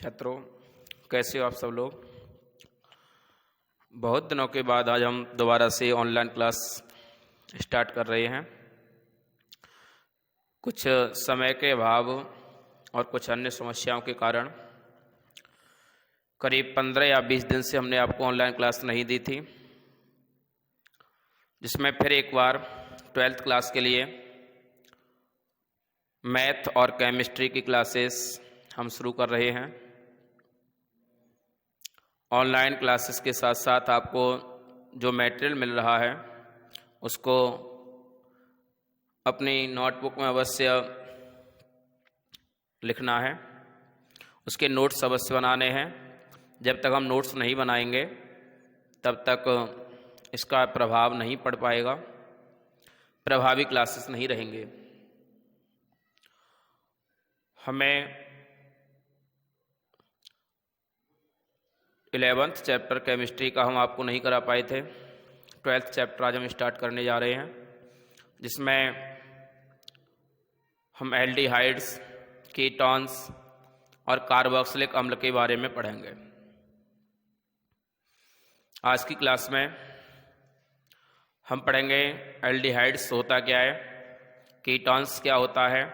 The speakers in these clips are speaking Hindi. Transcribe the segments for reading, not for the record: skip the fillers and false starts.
छात्रों, कैसे हो आप सब लोग। बहुत दिनों के बाद आज हम दोबारा से ऑनलाइन क्लास स्टार्ट कर रहे हैं। कुछ समय के अभाव और कुछ अन्य समस्याओं के कारण करीब 15 या 20 दिन से हमने आपको ऑनलाइन क्लास नहीं दी थी, जिसमें फिर एक बार 12th क्लास के लिए मैथ और केमिस्ट्री की क्लासेस हम शुरू कर रहे हैं। ऑनलाइन क्लासेस के साथ साथ आपको जो मटेरियल मिल रहा है उसको अपनी नोटबुक में अवश्य लिखना है, उसके नोट्स अवश्य बनाने हैं। जब तक हम नोट्स नहीं बनाएंगे तब तक इसका प्रभाव नहीं पड़ पाएगा, प्रभावी क्लासेस नहीं रहेंगे। हमें 11th चैप्टर केमिस्ट्री का हम आपको नहीं करा पाए थे। 12th चैप्टर आज हम स्टार्ट करने जा रहे हैं, जिसमें हम एल्डिहाइड्स, कीटोन्स और कार्बोक्सिलिक अम्ल के बारे में पढ़ेंगे। आज की क्लास में हम पढ़ेंगे एल्डिहाइड्स होता क्या है, कीटोन्स क्या होता है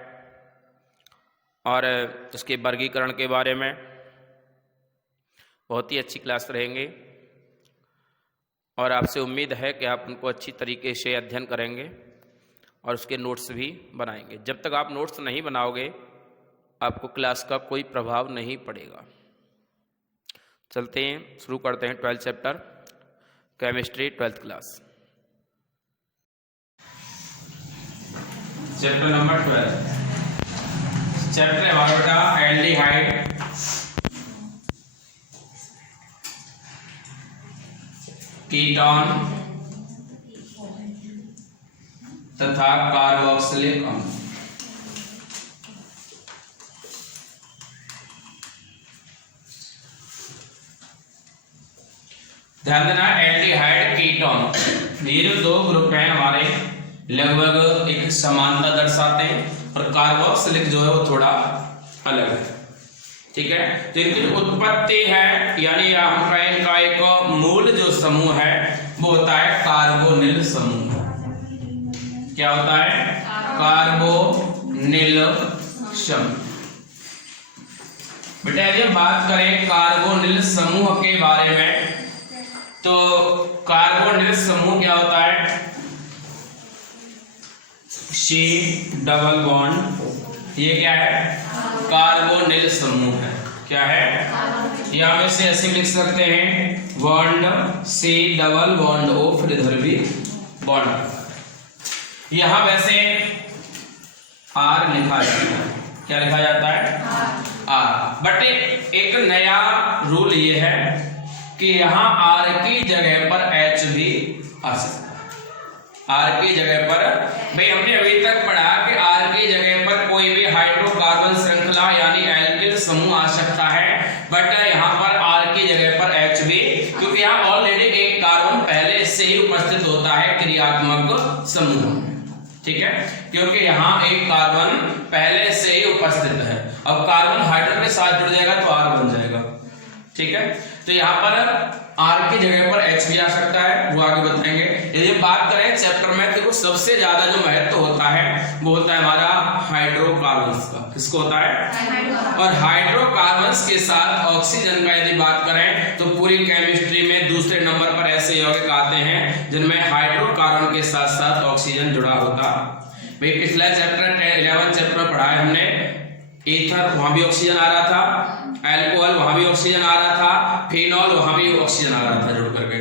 और उसके वर्गीकरण के बारे में। बहुत ही अच्छी क्लास रहेंगे और आपसे उम्मीद है कि आप उनको अच्छी तरीके से अध्ययन करेंगे और उसके नोट्स भी बनाएंगे। जब तक आप नोट्स नहीं बनाओगे आपको क्लास का कोई प्रभाव नहीं पड़ेगा। चलते हैं, शुरू करते हैं 12th chapter chemistry 12th class. Chapter number 12। Chapter है हमारा बेटा एल्डिहाइड, कीटोन तथा कार्बोक्सिलिक अम्ल। ध्यान देना, एल्डिहाइड, कीटोन ये जो दो ग्रुप हैं हमारे लगभग एक समानता दर्शाते हैं और कार्बोक्सिलिक जो है वो थोड़ा अलग है। ठीक है, तो इनकी जो उत्पत्ति है यानी हम कहें इनका एक मूल जो समूह है वो होता है कार्बोनिल समूह। क्या होता है? कार्बोनिल समूह। बेटा यदि हम बात करें कार्बोनिल समूह के बारे में तो कार्बोनिल समूह क्या होता है? C डबल बॉन्ड, ये क्या है? कार्बोनिल समूह है। क्या है? यहां में से ऐसे लिख सकते हैं bond C double bond O, फिर इधर भी बॉन्ड। यहां वैसे R लिखा जाता है। क्या लिखा जाता है? R। बट एक नया रूल ये है कि यहां R की जगह पर H भी आ सकता है। R की जगह पर, भाई हमने अभी तक पढ़ा कि R की जगह पर कोई भी हाइड्रोकार्बन श्रृंखला यानी एल्किल समूह आ सकता है, बट यहाँ पर R की जगह पर H भी, क्योंकि यहाँ ऑलरेडी एक कार्बन पहले से ही उपस्थित होता है क्रियात्मक समूह। ठीक है, क्योंकि यहाँ एक कार्बन पहले से ही उपस्थित है। अब कार्बन हाइड्रोजन के साथ जुड़ जाएगा तो R बन जाएगा। ठीक है, तो यहाँ पर R की जगह पर H भी आ सकता है, वो आगे बताएंगे। यदि बात करें चैप्टर में तो सबसे ज्यादा जो महत्व होता है वो होता है हमारा हाइड्रोकार्बन्स का। किसको होता है? और हाइड्रोकार्बन्स के साथ ऑक्सीजन का यदि बात करें तो पूरी केमिस्ट्री में दूसरे नंबर पर ऐसे यौगिक आते हैं जिनमें हाइड्रोकार्बन के साथ साथ ऑक्सीजन जुड़ा होता। भाई पिछला चैप्टर 11 चैप्टर पढ़ा है हमने, ईथर वहां भी ऑक्सीजन आ रहा था, एल्कोहल वहां भी ऑक्सीजन आ रहा था, फिनॉल वहां भी ऑक्सीजन आ रहा था जुड़ करके।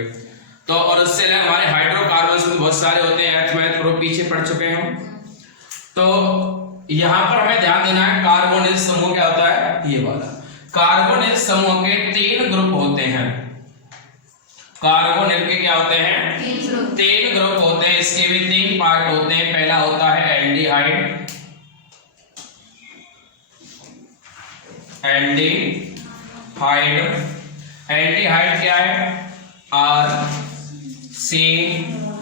तो और उससे हमारे हाइड्रोकार्बन्स में बहुत सारे होते हैं, एथ मैथ प्रो पीछे पढ़ चुके हैं हम। तो यहां पर हमें ध्यान देना है कार्बोनिल समूह क्या होता है, ये वाला। कार्बोनिल समूह के 3 ग्रुप होते हैं। कार्बोनिल के क्या होते हैं? 3 ग्रुप होते हैं। इसके भी 3 पार्ट होते हैं। पहला होता है एल्डिहाइड, एल्डिहाइड क्या है? R C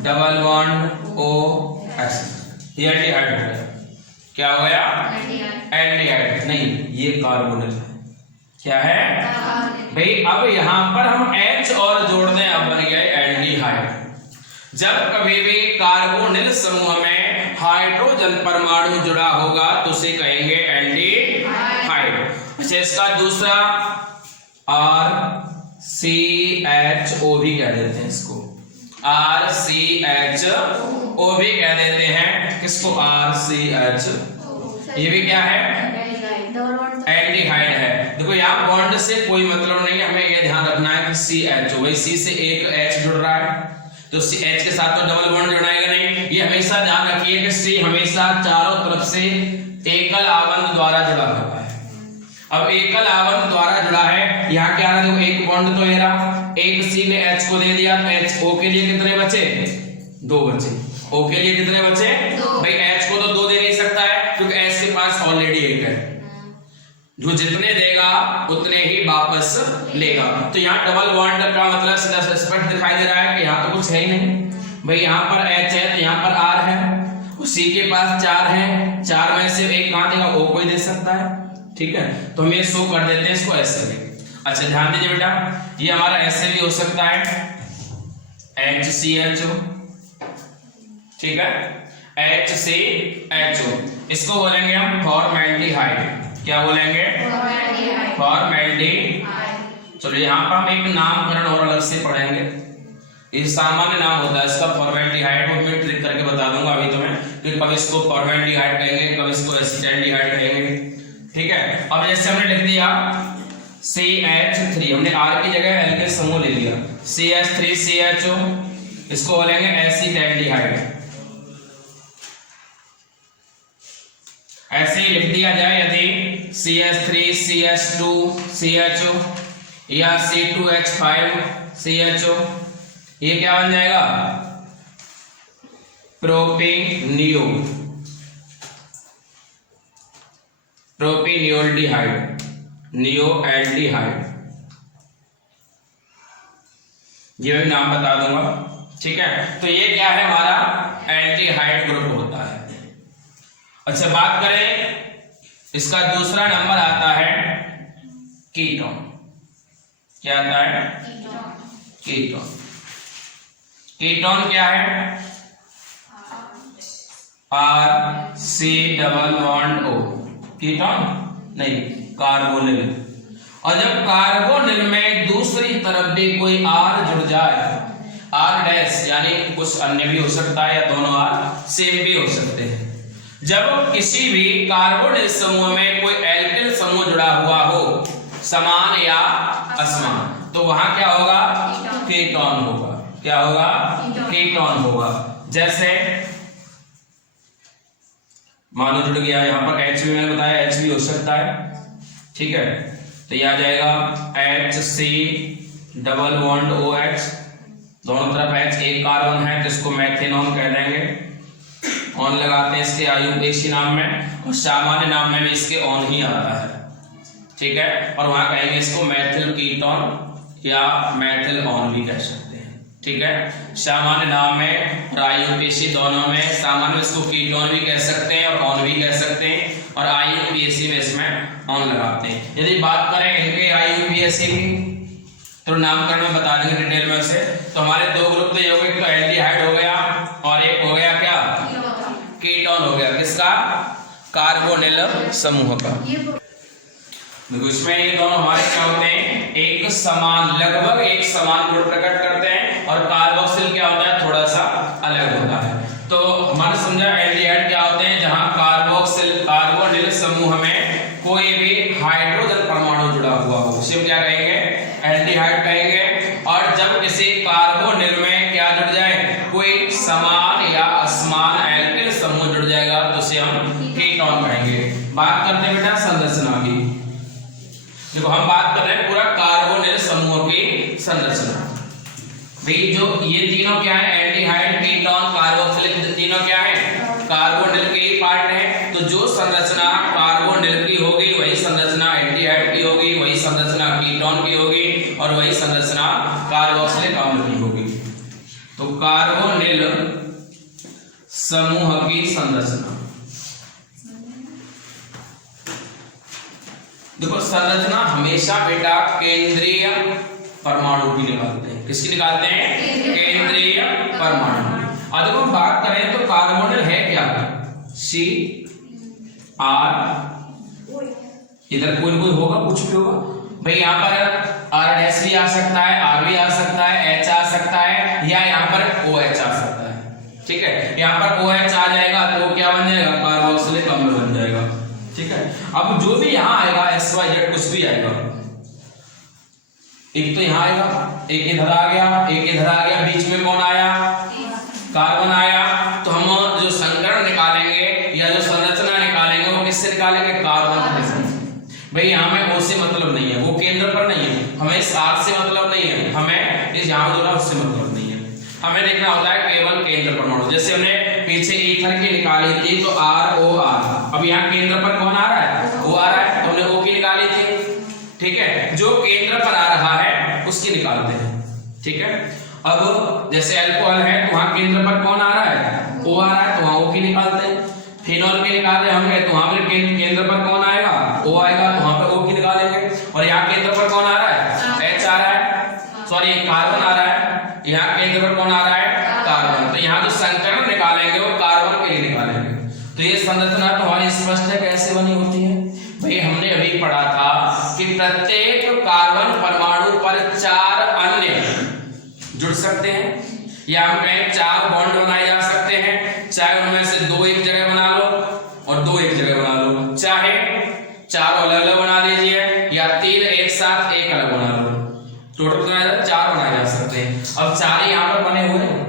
double bond O S, ये एल्डिहाइड हो गया। क्या हो गया? एल्डिहाइड नहीं, ये कार्बोनिल है। क्या है भाई? अब यहां पर हम H और जोड़ दें, अब बन गए एल्डिहाइड। जब कभी भी कार्बोनिल समूह में हाइड्रोजन परमाणु जुड़ा होगा तो उसे कहेंगे एल्डिहाइड। अच्छा, इसका दूसरा RCHO भी कह देते हैं, इसको RCHO भी कह देते हैं। किसको? RCHO। ये भी क्या है? एल्डिहाइड है। देखो यहाँ बॉन्ड से कोई मतलब नहीं है, हमें ये ध्यान रखना है कि CHO, भाई C से एक H जुड़ रहा है तो H के साथ तो डबल बॉन्ड जुड़ाएगा नहीं। ये हमेशा ध्यान रखिए कि C हमेशा चारों तरफ से एकल आबंध द्वारा जुड़ा होता है। अब एकल आबंध द्वारा जुड़ा है, यहाँ क्या रहा? देखो एक बॉन्ड तो ये रहा, एक C ने H को दे दिया तो HO के लिए कितने बचे? 2 बचे। O के लिए कितने बचे? भाई H को तो 2 दे नहीं सकता है क्योंकि H के पास ऑलरेडी 1 है, जो जितने देगा उतने ही वापस लेगा। तो यहाँ डबल बॉन्ड का मतलब सीधा स्पष्ट दिखाई दे रहा है कि यहाँ तो कुछ है ही नहीं। भाई यहाँ पर H है तो यहाँ पर R है, उसी के पास 4 है, 4 में से एक कहाँ देगा? O कोई दे सकता है। ठीक है, तो हम ये शो कर देते हैं इसको ऐसे भी। अच्छा ध्यान दीजिए बेटा, ये हमारा ऐसे भी हो सकता है HCHO, ठीक है, HCHO। इसको बोलेंगे हम फॉर्मेल्डिहाइड। क्या बोलेंगे? फॉर्मेल्डिहाइड। चलो यहाँ पर हम एक नामकरण और अलग से पढ़ेंगे, ये सामान्य नाम होता है इसका फॉर्मेल्डिहाइड, वो मैं ट्रिक करके बता दूंगा अभी तुम्हें कि कब इसको फॉर्मेल्डिहाइड कहेंगे, कब इसको एसिटाल्डिहाइड कहेंगे। ठीक है, अब जैसे हमने लिख दिया CH3, हमने R की जगह L के समूह ले लिया, CH3CHO, इसको बोलेंगे एसिटाल्डिहाइड। ऐसे ही लिख दिया जाए यदि CH3CH2CHO या C2H5CHO, ये क्या बन जाएगा? प्रोपिनियोल्डिहाइड, नियोएल्डिहाइड, ये भी नाम बता दूंगा। ठीक है, तो ये क्या है? हमारा एल्डिहाइड ग्रुप होता है। अच्छा बात करें, इसका दूसरा नंबर आता है कीटोन। क्या आता है? कीटोन। कीटोन क्या है? RC+O, कीटोन नहीं, कार्बोनिल। और जब कार्बोनिल में दूसरी तरफ भी कोई R जुड़ जाए, R डैश यानी कुछ अन्य भी हो सकता है या दोनों R सेम भी हो सकते हैं। जब किसी भी कार्बोनिल समूह में कोई एल्किल समूह जुड़ा हुआ हो, समान या असमान, तो वहां क्या होगा? कीटोन होगा। क्या होगा? कीटोन होगा। जैसे मानो जुड़ गया, यहाँ पर H भी मैंने बताया H भी हो सकता है। ठीक है, तो यह आ जाएगा HC डबल बॉन्ड OH, दोनों तरफ H, एक कार्बन है तो इसको मैथेनॉन कह देंगे। ऑन लगाते हैं इसके आयुपेशी नाम में, और सामान्य नाम में भी इसके ऑन ही आता है। ठीक है, और वहां कहेंगे इसको मैथिल कीटोन या मैथिल ऑन भी कह सकते हैं। ठीक है, सामान्य नाम में और आयुपेशी दोनों में, सामान्य में इसको कीटोन भी कह सकते हैं और ऑन भी कह सकते हैं, और आयुपेशी में इसमें ऑन लगाते हैं। यदि बात करें इनके आयुपेशी की तो नामकरण में बता देंगे डिटेल में से। तो हमारे दो ग्रुप तो ये हो गए, तो एल्डिहाइड हो गया और एक हो गया क्या? कीटोन हो गया। किसका? कार्बोनिल समूह का। देखो इसमें ये दोनों हमारे क्या होते हैं? एक समान, लगभग एक समान गुण प्रकट करते हैं, और कार्बोक्सिल क्या होता है? थोड़ा सा अलग होता है। तो हमारे समझा एल्डिहाइड क्या होते हैं? जहां कार्बोनिल समूह में कोई भी हाइड्रोजन परमाणु जुड़ा हुआ हो, उसे क्या कहेंगे? एल्डिहाइड कहेंगे। और जब किसी कार्बोनिल में क्या जुड़ जाए? कोई समान या असमान एल्किल समूह जुड़ जाएगा तो उसे हम कीटोन कहेंगे। बात करते हैं बेटा संरचना की। देखो हम बात कर रहे हैं पूरा कार्बोनिल समूह की संरचना। भाई जो ये तीनों क्या है? एल्डिहाइड, कीटोन, कार्बोक्सिलिक, तीनों क्या है? कार्बोनिल के ही पार्ट है। तो जो संरचना कार्बोनिल की होगी वही संरचना एल्डिहाइड की होगी, वही संरचना कीटोन की होगी, और वही संरचना कार्बोक्सिलिक अम्ल की होगी। तो कार्बोनिल समूह की संरचना, देखो संरचना हमेशा बेटा केंद्रीय परमाणु की निकालते हैं। किसकी निकालते हैं? केंद्रीय परमाणु। अब देखो बात करें तो कार्बोनिल है क्या? सी आर, इधर कोई कोई होगा, कुछ भी होगा भाई। यहाँ पर आर डैश भी आ सकता है, आर भी आ सकता है, एच आ सकता है, या यहाँ पर ओ एच आ सकता है। ठीक है, यहाँ पर ओ एच आ जाएगा तो क्या बन जाएगा? कार्बोक्सिलिक अम्ल बन जाएगा। ठीक है, अब जो भी यहाँ आएगा एस वाई जेड कुछ भी आएगा, एक तो यहाँ आएगा, एक इधर आ गया, एक इधर आ गया, बीच में कौन आया? कार्बन आया। तो हम जो संकरण निकालेंगे या जो संरचना निकालेंगे वो किससे निकालेंगे? कार्बन से। भाई यहाँ में ओ से मतलब नहीं है, वो केंद्र पर नहीं है, हमें इस आर से मतलब नहीं है, हमें इस यहाँ जो है उससे मतलब नहीं है, हमें देखना होता है केवल केंद्र परमाणु। जैसे हमने पीछे ईथर की निकाली थी तो आर ओ आर, अब यहाँ केंद्र पर कौन आ रहा है? ओ आ रहा है, तो हमने ओ की निकाली थी। ठीक है, जो केंद्र पर आ रहा है उसकी निकालते हैं। ठीक है, अब जैसे अल्कोहल है तो वहां केंद्र पर कौन आ रहा है? ओ आ रहा है, तो वहां ओ की निकालते हैं। फिनॉल की निकाल रहे होंगे तो वहां पर केंद्र पर कौन आएगा? ओ आएगा, तो वहां पर ओ की निकालेंगे। और यहाँ केंद्र पर कौन आ रहा है? एच आ रहा है, सॉरी कार्बन आ रहा है, यहाँ केंद्र पर कौन आ रहा है? कार्बन। तो यहाँ जो संकरण निकालेंगे वो कार्बन के लिए निकालेंगे। तो ये संरचना तो हमारी स्पष्ट है कैसे बनी होती है। भाई हमने अभी पढ़ा था कि प्रत्येक कार्बन परमाणु पर 4 अन्य जुड़ सकते हैं, या हम कहें 4 बॉन्ड बनाए जा सकते हैं, चाहे उनमें से 2 एक जगह बना लो और 2 एक जगह बना लो, चाहे 4 अलग अलग बना लीजिए या 3 एक साथ एक अलग बना लो। टोटल 4 बनाए जा सकते हैं। अब 4 यहाँ पर बने हुए हैं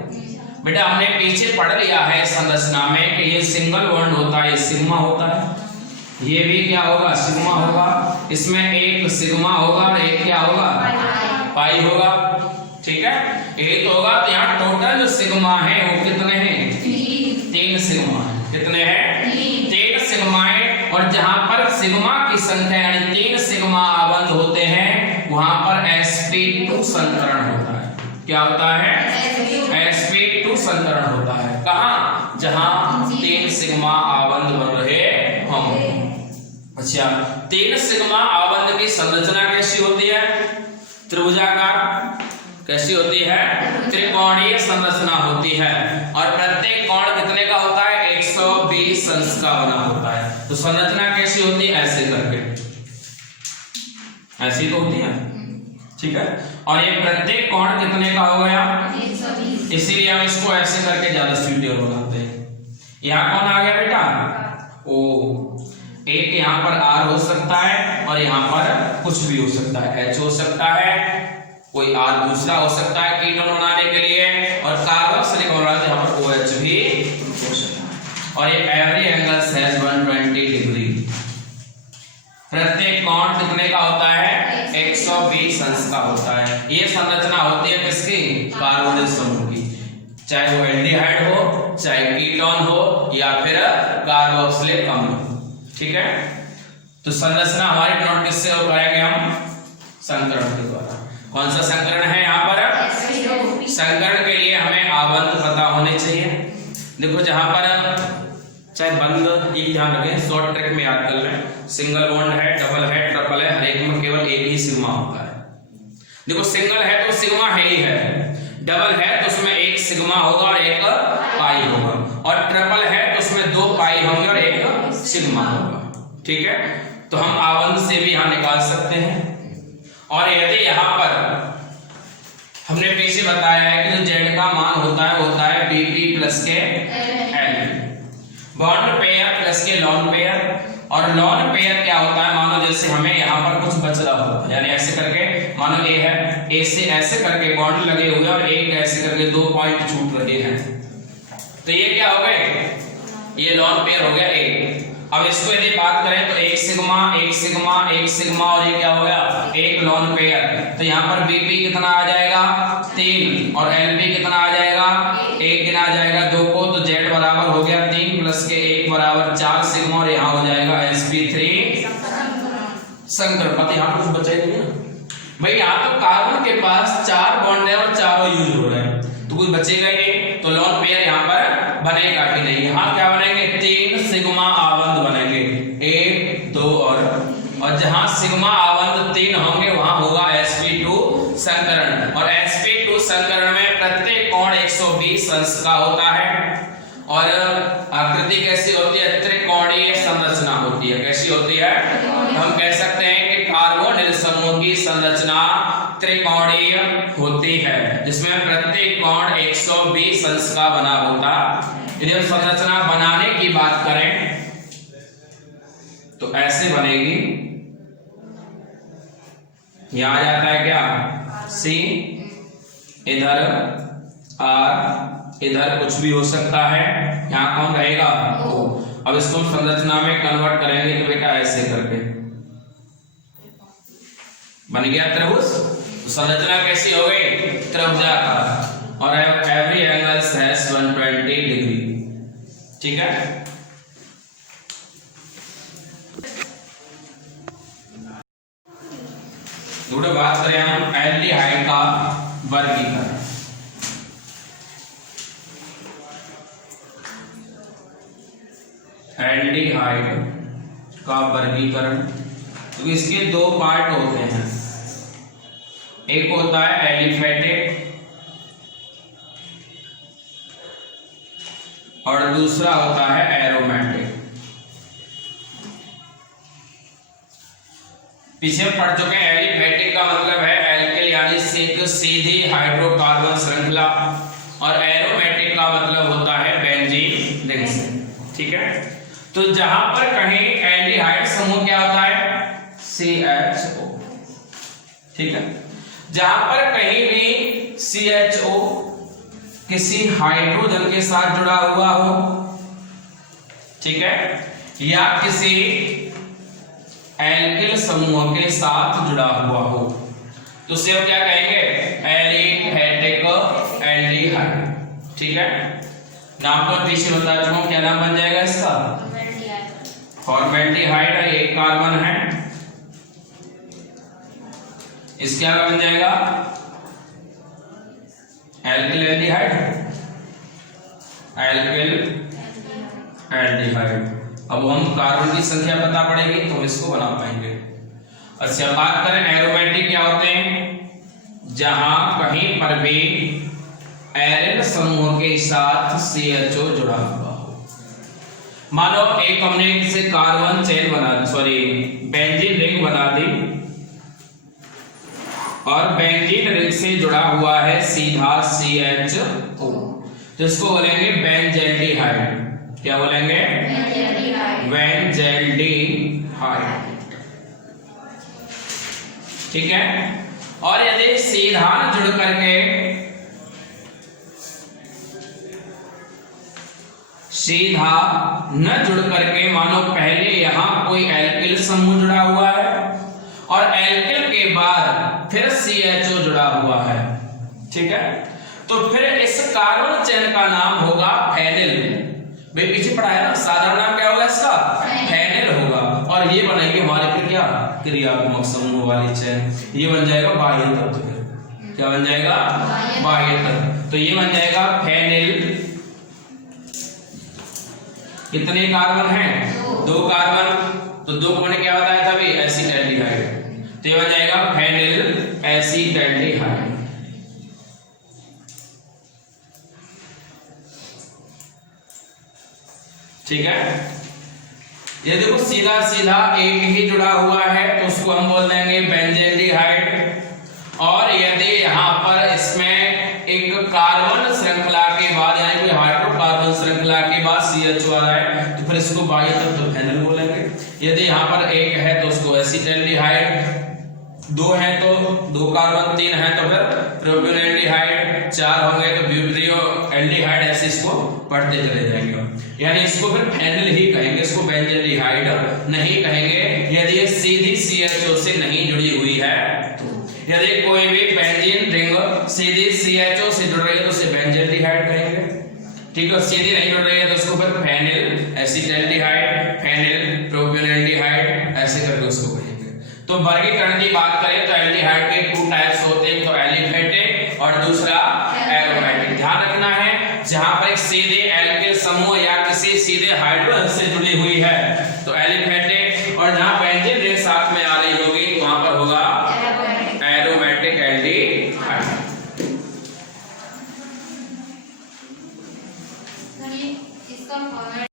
बेटा, हमने पीछे पढ़ लिया है संरचना में कि ये सिंगल बॉन्ड होता है, सिग्मा होता है, ये भी क्या होगा? सिग्मा होगा, इसमें एक सिग्मा होगा और एक क्या होगा? पाई होगा। ठीक है, एक होगा। तो यहाँ टोटल जो सिग्मा है वो कितने हैं? 3 सिग्मा है। कितने हैं? 3 सिग्माएं। और जहां पर सिग्मा की संख्या यानी 3 सिग्मा आबंध होते हैं वहां पर sp2 संकरण होता है। क्या होता है? sp2 संकरण होता है। कहां? जहां 3 सिग्मा आबंध बन रहे हों। अच्छा, 3 सिग्मा आबंध की संरचना कैसी होती है? त्रिभुजाकार। कैसी होती है? त्रिकोणीय संरचना होती है। और प्रत्येक कोण कितने का होता है? 120 अंश का बना होता है। तो संरचना कैसी होती है? ऐसे करके, ऐसी तो होती है। ठीक है, और ये प्रत्येक कोण कितने का हो गया? 120। इसीलिए हम इसको ऐसे करके ज्यादा सुटेबल बनाते हैं। यहाँ कौन आ गया बेटा? ओ। एक यहाँ पर आर हो सकता है और यहाँ पर कुछ भी हो सकता है, एच हो सकता है, कोई आर दूसरा हो सकता है कीटोन बनाने के लिए, और कार्बोक्सिलिक अम्ल यहाँ पर OH भी हो सकता है। और ये एवरी एंगल हैज 120 डिग्री। प्रत्येक कोण कितने का होता है? 120 अंश का होता है। ये संरचना होती है किसकी? कार्बोनिल समूह की, चाहे वो एल्डिहाइड हो, चाहे कीटोन हो, या फिर कार्बोक्सिलिक अम्ल। ठीक है, तो संरचना हमारी नोट किससे कराएंगे हम? संकरण के द्वारा। कौन सा संकरण है यहाँ पर? संकरण के लिए हमें आबंध पता होने चाहिए। देखो जहां पर चाहे बंद, ये ध्यान रखें, शॉर्ट ट्रिक में याद कर लें। सिंगल बॉन्ड है, डबल है, ट्रिपल है, हर एक में केवल एक ही सिग्मा होता है। देखो सिंगल है तो सिग्मा है ही है, डबल है तो उसमें एक सिग्मा होगा और एक पाई होगा, और ट्रिपल है तो उसमें 2 पाई होंगे और एक सिग्मा होगा। ठीक है, तो हम आबंध से भी यहाँ निकाल सकते हैं। और यदि यहाँ पर हमने पीछे बताया है कि जो जेड का मान होता है वो होता है Pp प्लस के L, बॉन्ड पेयर प्लस के लॉन पेयर। और लॉन पेयर क्या होता है? मानो जैसे हमें यहाँ पर कुछ बच रहा होता है, यानी ऐसे करके मानो A है, A से ऐसे करके बॉन्ड लगे हुए और एक ऐसे करके 2 पॉइंट छूट रहे हैं, तो ये क्या हो गए? ये लॉन पेयर हो गया A। अब इसको यदि बात करें तो एक सिग्मा, एक सिग्मा, एक सिग्मा, और ये क्या हो गया? एक लॉन पेयर। तो यहाँ पर Bp कितना आ जाएगा? 3, और Lp कितना आ जाएगा? 1 गिना जाएगा 2 को, तो Z बराबर हो गया 3 प्लस के 1 बराबर 4 सिग्मा, और यहाँ हो जाएगा sp3 संकरण। यहाँ पर कुछ बचा ही नहीं है भाई। यहाँ तो कार्बन के पास 4 बॉन्ड है और चारों यूज हो रहे हैं, तो कुछ बचेगा ही नहीं, तो लॉन पेयर यहाँ पर बनेगा कि नहीं? यहाँ क्या बनेंगे? 3 सिग्मा आबंध बनेंगे, 1 2 और जहां सिग्मा आबंध 3 होंगे वहां होगा sp2 संकरण, और sp2 संकरण में प्रत्येक कोण 120 अंश का होता है और आकृति कैसी होती है? त्रिकोणीय संरचना होती है। कैसी होती है? हम कह सकते हैं कि कार्बोनिल समूह की संरचना त्रिकोणीय होती है जिसमें प्रत्येक कोण 120 अंश का बना होता। यदि हम संरचना बनाने की बात करें तो ऐसे बनेगी। यहां आ जाता है क्या? C, इधर R, इधर कुछ भी हो सकता है। यहाँ कौन रहेगा? O। अब इसको हम संरचना में कन्वर्ट करेंगे तो बेटा ऐसे करके बन गया त्रिभुज। तो संरचना कैसी हो गई? त्रिभुजाकार, और एवरी एंगल हैज 120 डिग्री। ठीक है। थोड़ा बात करें हम एल्डिहाइड का वर्गीकरण। एल्डिहाइड का वर्गीकरण, तो इसके दो पार्ट होते हैं। एक होता है एलिफेटिक और दूसरा होता है एरोमेटिक। पीछे पढ़ चुके हैं। एलिफेटिक का मतलब है एल्किल यानी सीधी हाइड्रोकार्बन श्रृंखला, और एरोमेटिक का मतलब होता है बेंजीन रिंग्स। ठीक है। तो जहां पर कहीं एल्डिहाइड समूह क्या होता है? CHO। ठीक है। जहां पर कहीं भी CHO किसी हाइड्रोजन के साथ जुड़ा हुआ हो, ठीक है, या किसी एल्किल समूह के साथ जुड़ा हुआ हो, तो उसे हम क्या कहेंगे? Aliphatic aldehyde. ठीक है। नाम तो पीछे बता चुका हूं, क्या नाम बन जाएगा इसका? फॉर्मेल्डिहाइड। एक कार्बन है, इसका क्या बन जाएगा? Alkyl aldehyde, alkyl aldehyde. अब हम कार्बन की संख्या पता पड़ेगी तो हम इसको बना पाएंगे। अच्छा, बात करें एरोमेटिक क्या होते हैं? जहां कहीं पर भी एरिल समूह के साथ CHO जुड़ा हुआ हो। मानो एक हमने से कार्बन चेन बना दी, बेंजीन रिंग बना दी, और बेंजीन रिंग से जुड़ा हुआ है सीधा CHO, तो इसको बोलेंगे बेंजल्डिहाइड। क्या बोलेंगे? बेंजल्डिहाइड। ठीक है। और यदि सीधा जुड़ करके मानो पहले यहां कोई एल्किल समूह जुड़ा हुआ है और एल्किल के बाद फिर CHO जुड़ा हुआ है, ठीक है, तो फिर इस कार्बन चेन का नाम होगा फेनिल। भाई पीछे पढ़ा है ना, साधारण नाम क्या होगा इसका? फेनिल होगा। और ये बनेगी हमारे फिर क्या? क्रियात्मक समूह वाली चेन। ये बन जाएगा बाह्य तत्व। क्या बन जाएगा? बाह्य तत्व। तो ये बन जाएगा फेनिल। कितने कार्बन हैं? 2 कार्बन। तो 2 को मैंने क्या बताया था? एसिटाल्डिहाइड। तो ये बन जाएगा फेनिल एसिटाल्डिहाइड। ठीक है। ये देखो सीधा सीधा एक ही जुड़ा हुआ है तो उसको हम बोल देंगे बेंजल्डिहाइड। और यदि यहाँ पर इसमें एक कार्बन श्रृंखला के बाद यानी कोई हाइड्रोकार्बन श्रृंखला के बाद CHO आ रहा है तो फिर इसको बाह्य तत्व फेनिल बोलेंगे। यदि यहाँ पर एक है तो उसको एसिटाल्डिहाइड, 2 है तो 2 कार्बन, 3 है तो फिर प्रोपेनोल्डिहाइड, 4 होंगे तो ब्यूटेरियो एल्डिहाइड, ऐसे इसको पढ़ते चले जाएंगे। यानी इसको फिर फेनिल ही कहेंगे, इसको बेंजल्डिहाइड नहीं कहेंगे यदि ये सीधी CHO से नहीं जुड़ी हुई है तो। यदि कोई भी बेंजीन रिंग सीधी CHO से जुड़ रही है तो उसे बेंजल्डिहाइड कहेंगे, ठीक है। सीधी नहीं जुड़ रही है तो उसको फिर फेनिल एसिटाल्डिहाइड, फेनिल प्रोपेनोल्डिहाइड ऐसे करके उसको कहेंगे। तो वर्गीकरण की बात करें तो एल्डिहाइड के 2 टाइप्स होते हैं, तो एलिफेटिक और दूसरा एरोमेटिक। ध्यान रखना है जहां पर एक सीधे एल्किल समूह या किसी सीधे हाइड्रोजन से जुड़ी हुई है तो एलिफेटिक, और जहां बेंजीन रिंग